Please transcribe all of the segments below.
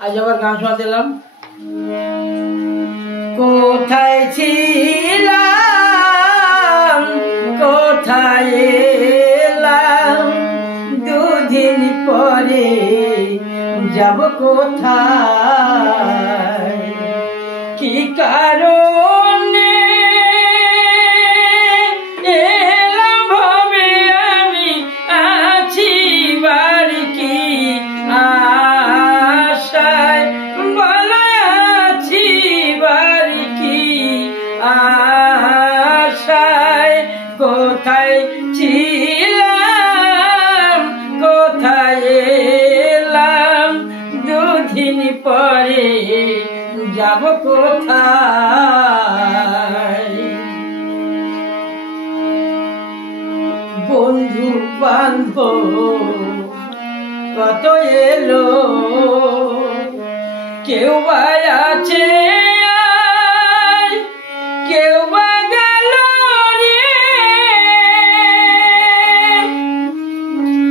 আজ আবার গান শোনাতে এলাম। কোথায় ছিলাম কোথায় এলাম, দুদিন পরে যাব কোথায়, কি কারণে এলাম ভবে আমি আছি বাড়ি, কি আশায় বলা আছি বাড়ি, কি আশায়। কোথায় ছিলাম কোথায় এলাম, দুদিন পরে যাব কোথায়। বন্ধু বান্ধব কত এলো, কেউ বা আছে কেউ বা গেল রে,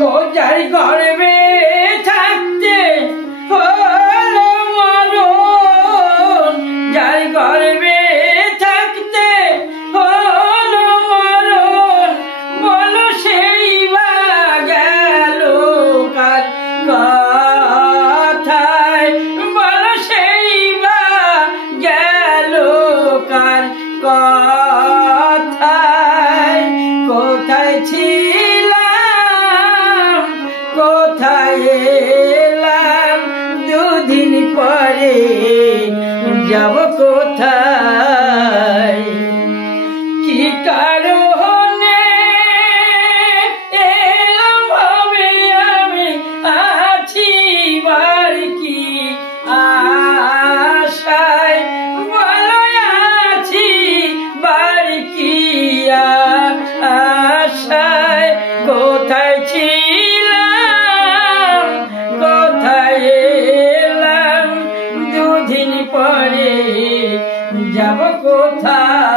ও যাই গর্বে থাকতে হলো মরণ, যাই গর্বে থাকতে হলো মরণ, বলো সেই বা গেল কার কথায়, বলো সেই বা গেল কার কথায়। কোথায় ছিলাম কোথায় এলাম, দুদিন পরে যাব কোথায়, কি কারণে এলাম ভবে আমি আছি বাড়ি, কি আশায় বলা আছি বাড়ি, কি আশায়। কোথায় ছিলাম কোথায় এলাম, দুদিন পরে যাব কোথায়।